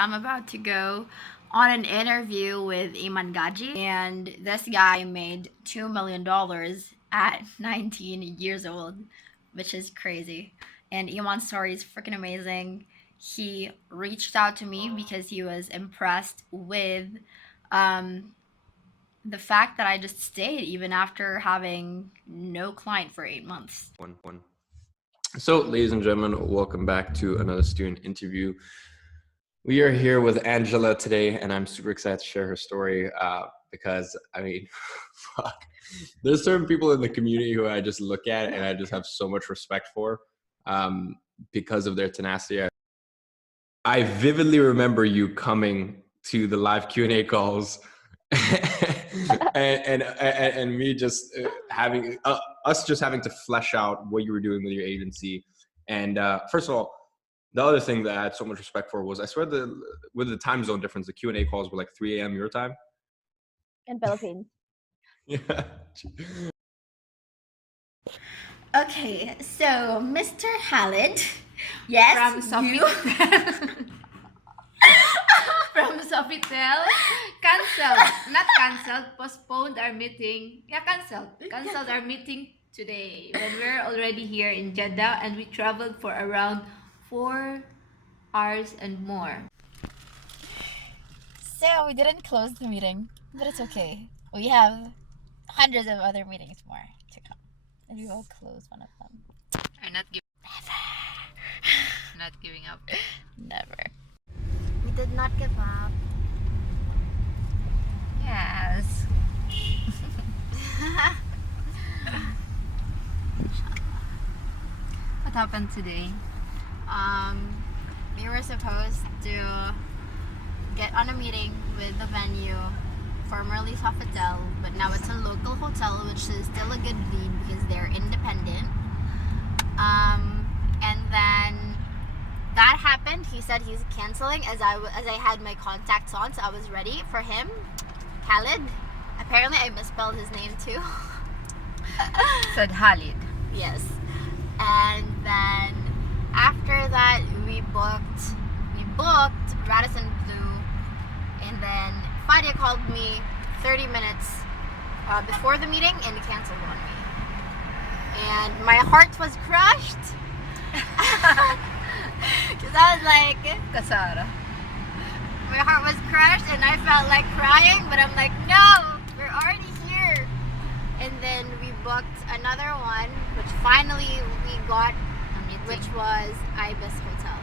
I'm about to go on an interview with Iman Gadzhi, and this guy made $2 million at 19 years old, which is crazy. And Iman's story is freaking amazing. He reached out to me because he was impressed with um, the fact that I just stayed even after having no client for 8 months. One. So, ladies and gentlemen, welcome back to another student interview. We are here with Angela today, and I'm super excited to share her story because, I mean, fuck. There's certain people in the community who I just look at and I just have so much respect for because of their tenacity. I vividly remember you coming to the live Q&A calls and me just having us just having to flesh out what you were doing with your agency. And first of all, the other thing that I had so much respect for was, I swear, with the time zone difference, the Q&A calls were like 3 a.m. your time. In Philippines. Yeah. Okay, so Mr. Khalid, yes, From you. From Sofitel, canceled, not canceled, postponed our meeting. Yeah, canceled our meeting today when we're already here in Jeddah, and we traveled for around 4 hours and more. So we didn't close the meeting, but it's okay. We have hundreds of other meetings more to come, and we will close one of them. I'm not giving. Not giving up. Never. We did not give up. Yes. What happened today? We were supposed to get on a meeting with the venue, formerly Sofitel, but now it's a local hotel, which is still a good lead because they're independent. And then that happened. He said he's canceling as I had my contacts on, so I was ready for him. Khalid. Apparently I misspelled his name too. Said Khalid. Yes. And then after that we booked Radisson Blue, and then Fadia called me 30 minutes before the meeting and canceled on me. And my heart was crushed. Because I was like, Kasara. my heart was crushed and I felt like crying, but I'm like, no, we're already here. And then we booked another one, which finally we got, which was Ibis Hotel.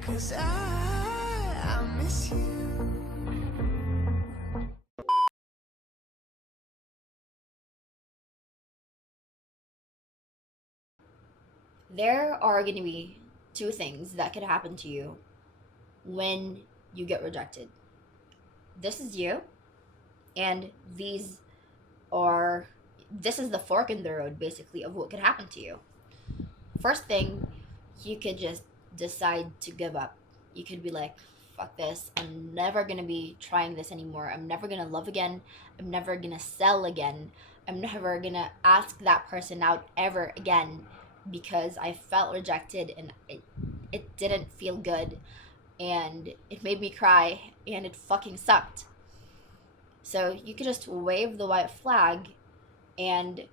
Cause I miss you. There are going to be two things that could happen to you when you get rejected. This is you, and this is the fork in the road, basically, of what could happen to you. First thing, you could just decide to give up. You could be like, fuck this, I'm never gonna be trying this anymore. I'm never gonna love again. I'm never gonna sell again. I'm never gonna ask that person out ever again because I felt rejected and it didn't feel good and it made me cry and it fucking sucked. So you could just wave the white flag and,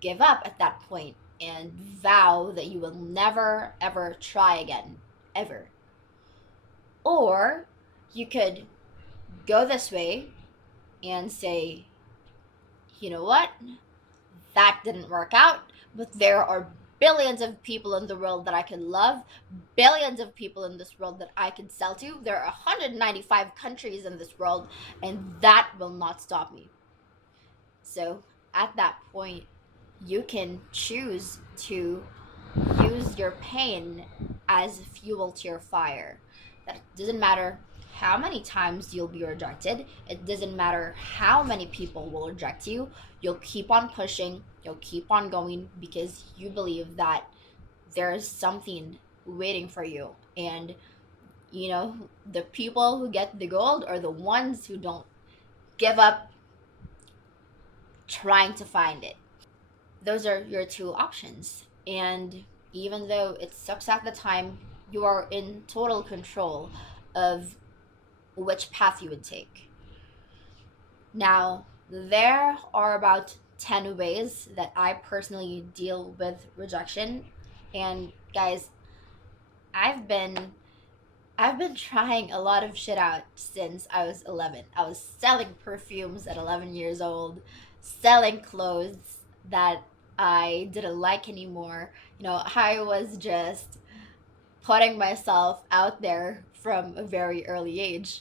give up at that point and vow that you will never ever try again, ever. Or you could go this way and say, you know what? That didn't work out, but there are billions of people in the world that I could love, billions of people in this world that I could sell to. There are 195 countries in this world, and that will not stop me. So at that point, you can choose to use your pain as fuel to your fire. That doesn't matter how many times you'll be rejected. It doesn't matter how many people will reject you. You'll keep on pushing. You'll keep on going because you believe that there's something waiting for you. And, the people who get the gold are the ones who don't give up trying to find it. Those are your two options. And even though it sucks at the time, you are in total control of which path you would take. Now, there are about 10 ways that I personally deal with rejection. And guys, I've been I've been trying a lot of shit out since I was 11. I was selling perfumes at 11 years old, selling clothes that I didn't like anymore. I was just putting myself out there from a very early age.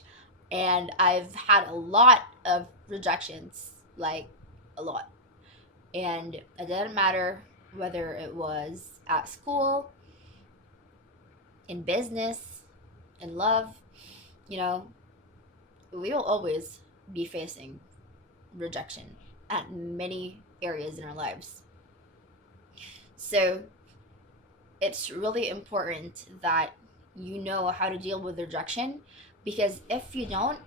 And I've had a lot of rejections, like a lot. And it didn't matter whether it was at school, in business, in love, you know, we will always be facing rejection at many areas in our lives. So it's really important that you know how to deal with rejection, because if you don't,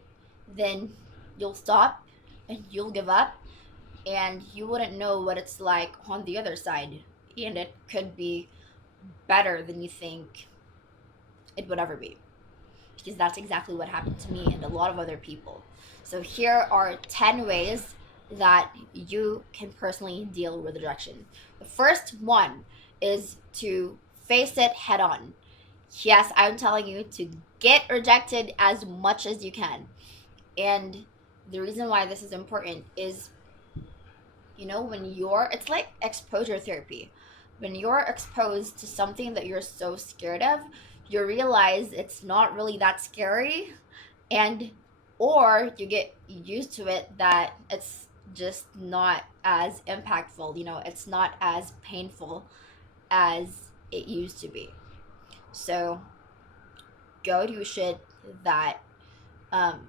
then you'll stop and you'll give up, and you wouldn't know what it's like on the other side. And it could be better than you think it would ever be, because that's exactly what happened to me and a lot of other people. So here are 10 ways that you can personally deal with rejection. The first one is to face it head on. Yes, I'm telling you to get rejected as much as you can. And the reason why this is important is, it's like exposure therapy. When you're exposed to something that you're so scared of, you realize it's not really that scary, and or you get used to it that it's just not as impactful, it's not as painful as it used to be. So go do shit that um,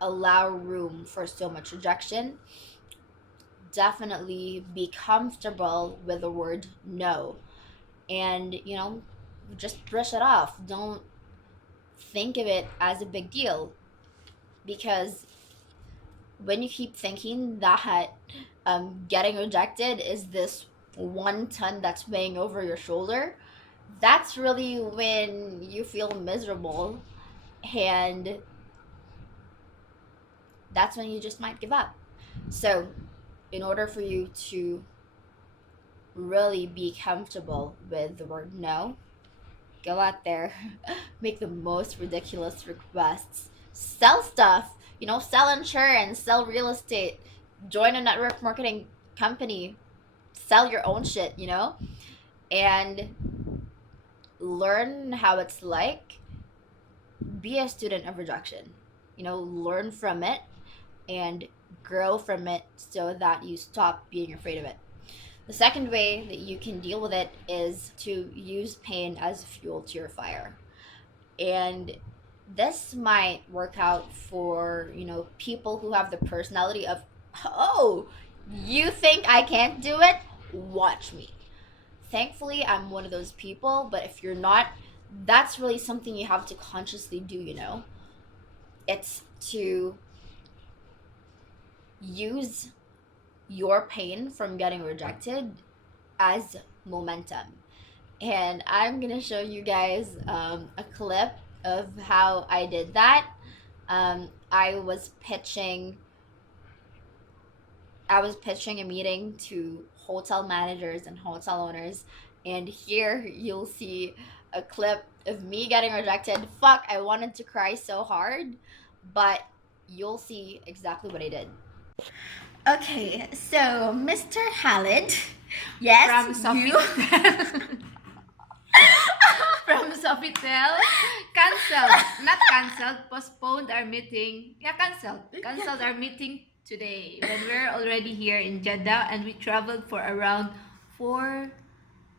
allow room for so much rejection. Definitely be comfortable with the word no, and just brush it off. Don't think of it as a big deal, because when you keep thinking that getting rejected is this 1 ton that's weighing over your shoulder, that's really when you feel miserable, and that's when you just might give up. So in order for you to really be comfortable with the word no, go out there, make the most ridiculous requests, sell stuff, sell insurance, sell real estate, join a network marketing company, sell your own shit, and learn how it's like. Be a student of rejection, learn from it and grow from it so that you stop being afraid of it. The second way that you can deal with it is to use pain as fuel to your fire. And this might work out for, people who have the personality of, oh, you think I can't do it? Watch me. Thankfully, I'm one of those people, but if you're not, that's really something you have to consciously do. It's to use your pain from getting rejected as momentum. And I'm gonna show you guys a clip of how I did that. I was pitching a meeting to hotel managers and hotel owners, and here you'll see a clip of me getting rejected. Fuck, I wanted to cry so hard, but you'll see exactly what I did. Okay, so Mr. Khalid, yes, From you. Sofitel. From Sofitel. Not cancelled, postponed our meeting. Yeah, cancelled our meeting today when we're already here in Jeddah, and we traveled for around 4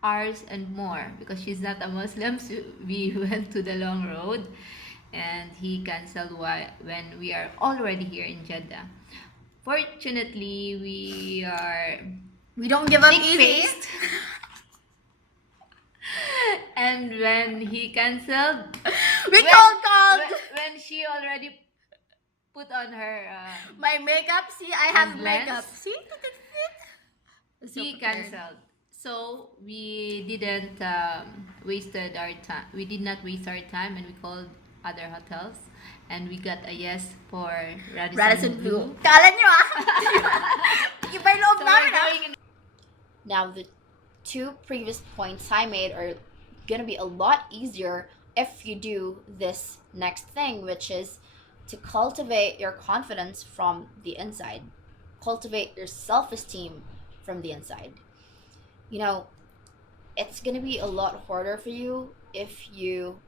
hours and more because she's not a Muslim, so we went to the long road, and he cancelled when we are already here in Jeddah. Fortunately, We don't give up easy. thick-faced. And when he cancelled, We when, called. when she already put on her My makeup. See, I have makeup. See, he cancelled. So we didn't wasted our time. We did not waste our time, and we called other hotels, and we got a yes for Radisson Blue. Kala nyo Iba yung loob So namin we're going in Now, the two previous points I made are gonna be a lot easier if you do this next thing, which is to cultivate your confidence from the inside, cultivate your self-esteem from the inside. You know, it's gonna be a lot harder for you if you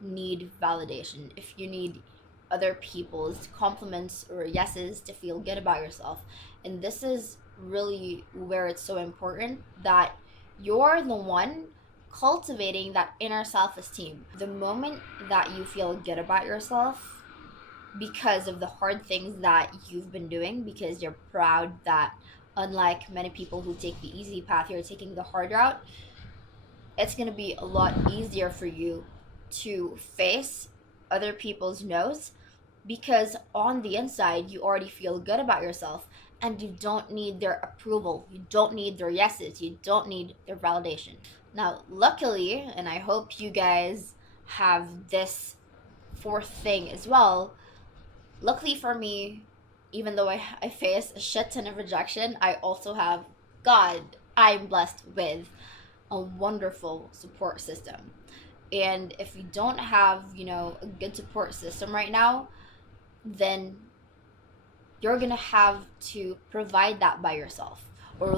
need validation, if you need other people's compliments or yeses to feel good about yourself. And this is really where it's so important that you're the one cultivating that inner self-esteem. The moment that you feel good about yourself because of the hard things that you've been doing, because you're proud that unlike many people who take the easy path, you're taking the hard route, it's going to be a lot easier for you to face other people's no's because on the inside you already feel good about yourself and you don't need their approval, you don't need their yeses, you don't need their validation. Now, luckily, and I hope you guys have this fourth thing as well, luckily for me, even though I face a shit ton of rejection, I also have, God, I'm blessed with a wonderful support system. And if you don't have, a good support system right now, then you're gonna have to provide that by yourself or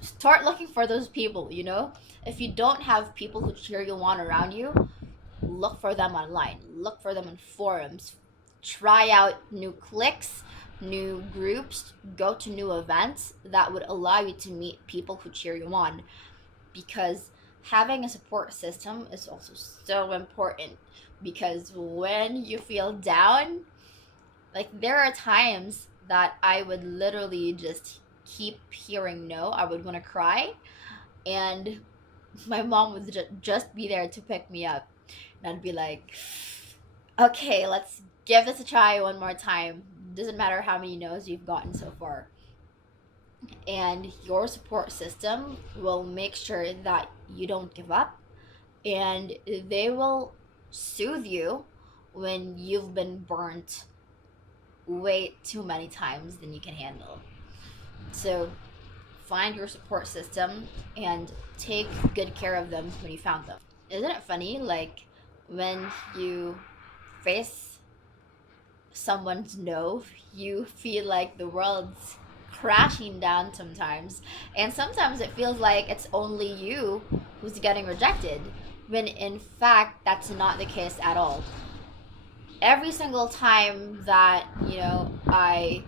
start looking for those people. If you don't have people who cheer you on around you, look for them online, look for them in forums, try out new cliques, new groups, go to new events that would allow you to meet people who cheer you on, because having a support system is also so important. Because when you feel down, like, there are times that I would literally just keep hearing no, I would want to cry, and my mom would just be there to pick me up, and I'd be like, okay, let's give this a try one more time. Doesn't matter how many no's you've gotten so far. And your support system will make sure that you don't give up, and they will soothe you when you've been burnt way too many times than you can handle. So find your support system and take good care of them when you found them. Isn't it funny, like, when you face someone's no, you feel like the world's crashing down sometimes, and sometimes it feels like it's only you who's getting rejected, when in fact that's not the case at all. Every single time that I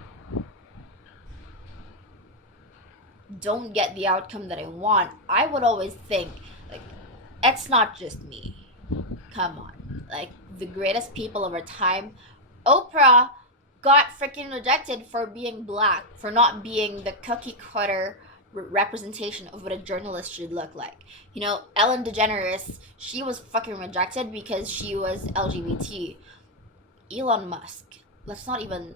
don't get the outcome that I want, I would always think, like, it's not just me. Come on. Like, the greatest people of our time, Oprah got freaking rejected for being black, for not being the cookie cutter representation of what a journalist should look like. Ellen DeGeneres, she was fucking rejected because she was LGBT. Elon Musk, Elon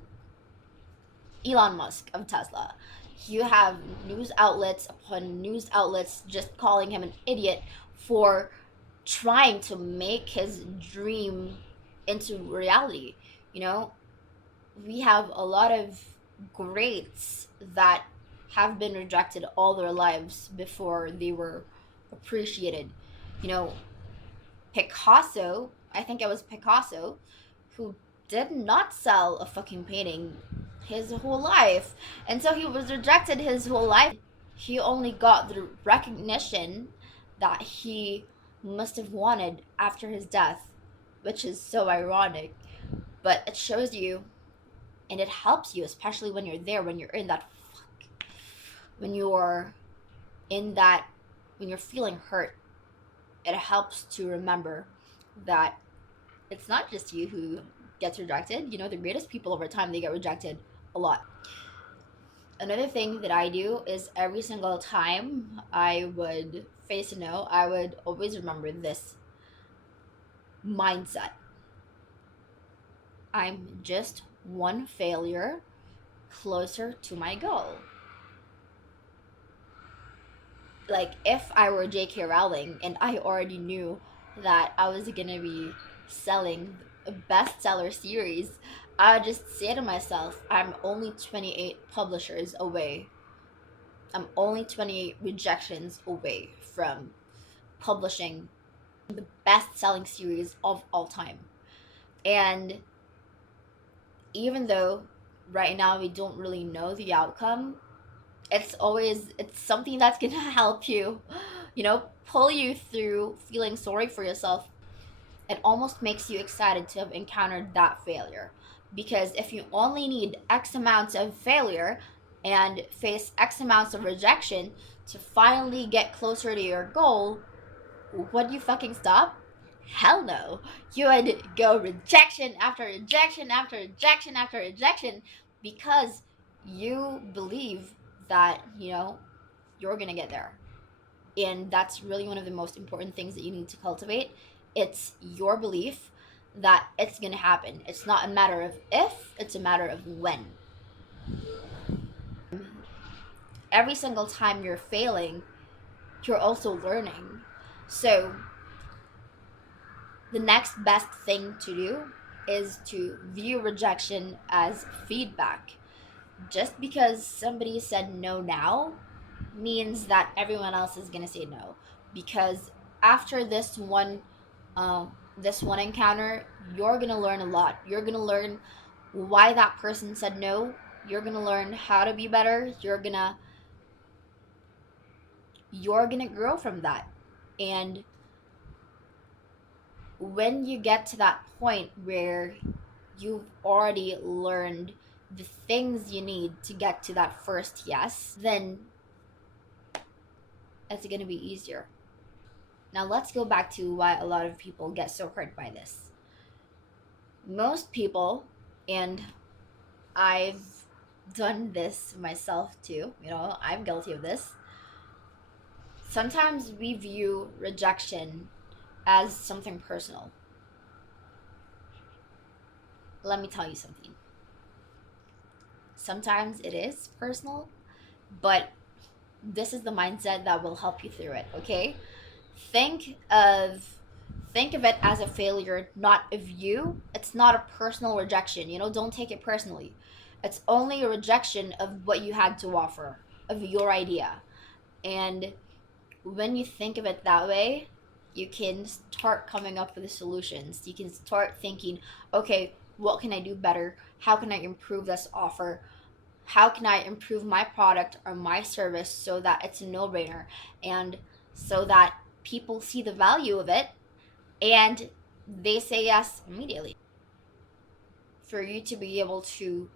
Musk of Tesla. You have news outlets upon news outlets just calling him an idiot for trying to make his dream into reality. We have a lot of greats that have been rejected all their lives before they were appreciated. Picasso, I think it was Picasso, who did not sell a fucking painting his whole life. And so he was rejected his whole life. He only got the recognition that he must have wanted after his death, which is so ironic. But it shows you, and it helps you, especially when you're there, when you're in that when you're when you're feeling hurt. It helps to remember that it's not just you who gets rejected. The greatest people over time, they get rejected a lot. Another thing that I do is every single time I would face a no, I would always remember this mindset. I'm just one failure closer to my goal. like if I were J.K. Rowling and I already knew that I was gonna be selling a bestseller series, I would just say to myself, I'm only 28 publishers away. I'm only 28 rejections away from publishing the best-selling series of all time. And even though right now we don't really know the outcome, it's something that's gonna help you, pull you through feeling sorry for yourself. It almost makes you excited to have encountered that failure, because if you only need X amounts of failure and face X amounts of rejection to finally get closer to your goal, would you fucking stop? Hell no. You would go rejection after rejection after rejection after rejection, because you believe that, you're gonna get there. And that's really one of the most important things that you need to cultivate. It's your belief that it's gonna happen. It's not a matter of if, it's a matter of when. Every single time you're failing, you're also learning. So the next best thing to do is to view rejection as feedback. Just because somebody said no now means that everyone else is gonna say no. Because after this one encounter, you're gonna learn a lot. You're gonna learn why that person said no. You're gonna learn how to be better. You're gonna grow from that. And when you get to that point where you've already learned the things you need to get to that first yes, then it's going to be easier. Now let's go back to why a lot of people get so hurt by this. Most people, and I've done this myself too, I'm guilty of this. Sometimes we view rejection as something personal. Let me tell you something. Sometimes it is personal, but this is the mindset that will help you through it, okay? Think of it as a failure, not of you. It's not a personal rejection, don't take it personally. It's only a rejection of what you had to offer, of your idea. And when you think of it that way, you can start coming up with the solutions. You can start thinking, okay, what can I do better? How can I improve this offer? How can I improve my product or my service so that it's a no-brainer, and so that people see the value of it and they say yes immediately? For you to be able to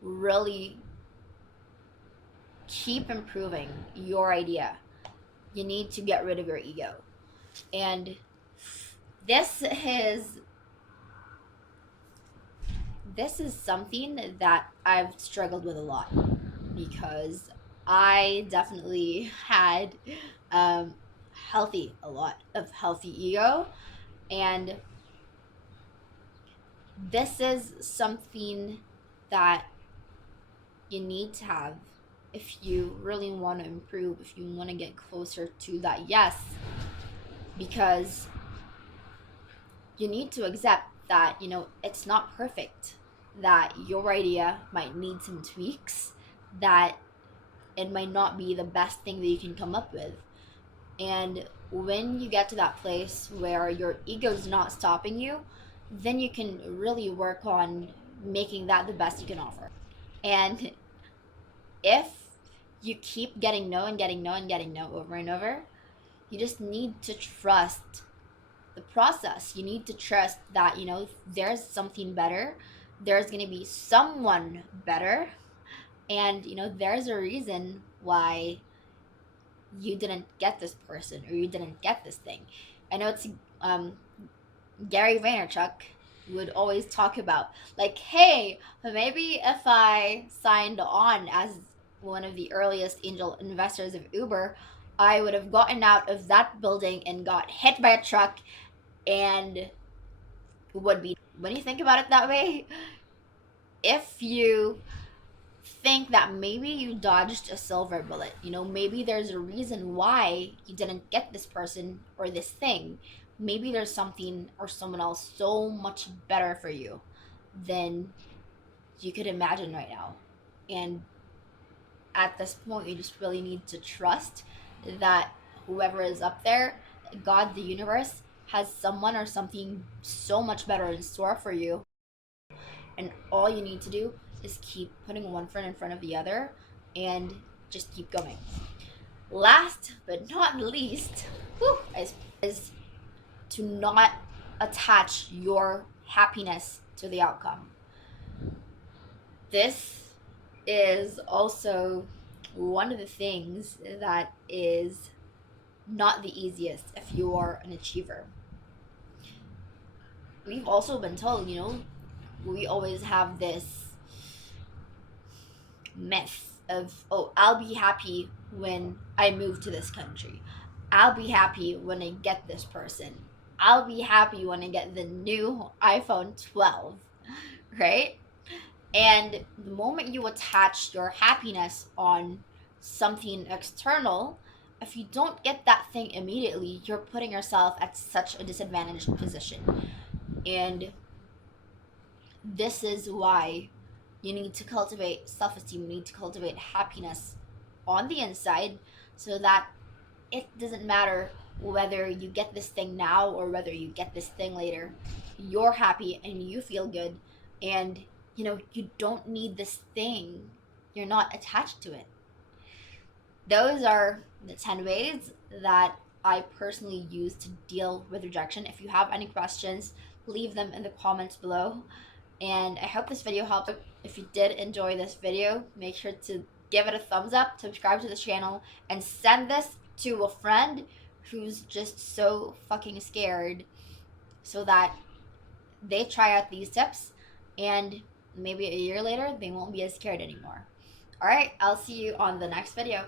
really keep improving your idea, you need to get rid of your ego. And this is something that I've struggled with a lot, because I definitely had a lot of healthy ego, and this is something that you need to have if you really want to improve, if you want to get closer to that yes, because you need to accept that, it's not perfect, that your idea might need some tweaks, that it might not be the best thing that you can come up with. And when you get to that place where your ego's not stopping you, then you can really work on making that the best you can offer. And if you keep getting no and getting no and getting no over and over, you just need to trust the process. You need to trust that, there's something better. There's going to be someone better. And, there's a reason why you didn't get this person or you didn't get this thing. I know it's Gary Vaynerchuk would always talk about, like, hey, maybe if I signed on as one of the earliest angel investors of Uber, I would have gotten out of that building and got hit by a truck and would be. When you think about it that way, if you think that maybe you dodged a silver bullet. You know, maybe there's a reason why you didn't get this person or this thing. Maybe there's something or someone else so much better for you than you could imagine right now. And at this point, you just really need to trust that whoever is up there, God, the universe, has someone or something so much better in store for you. And all you need to do is keep putting one foot in front of the other and just keep going. Last but not least, is to not attach your happiness to the outcome. This is also one of the things that is not the easiest if you are an achiever. We've also been told, you know, we always have this myth of, oh, I'll be happy when I move to this country. I'll be happy when I get this person. I'll be happy when I get the new iPhone 12, right? And the moment you attach your happiness on something external, if you don't get that thing immediately, you're putting yourself at such a disadvantaged position. And this is why you need to cultivate self-esteem. You need to cultivate happiness on the inside so that it doesn't matter whether you get this thing now or whether you get this thing later. You're happy and you feel good, and you know you don't need this thing. You're not attached to it. Those are the 10 ways that I personally use to deal with rejection. If you have any questions, leave them in the comments below. And I hope this video helped. If you did enjoy this video, make sure to give it a thumbs up, subscribe to the channel, and send this to a friend who's just so fucking scared so that they try out these tips and maybe a year later they won't be as scared anymore. All right, I'll see you on the next video.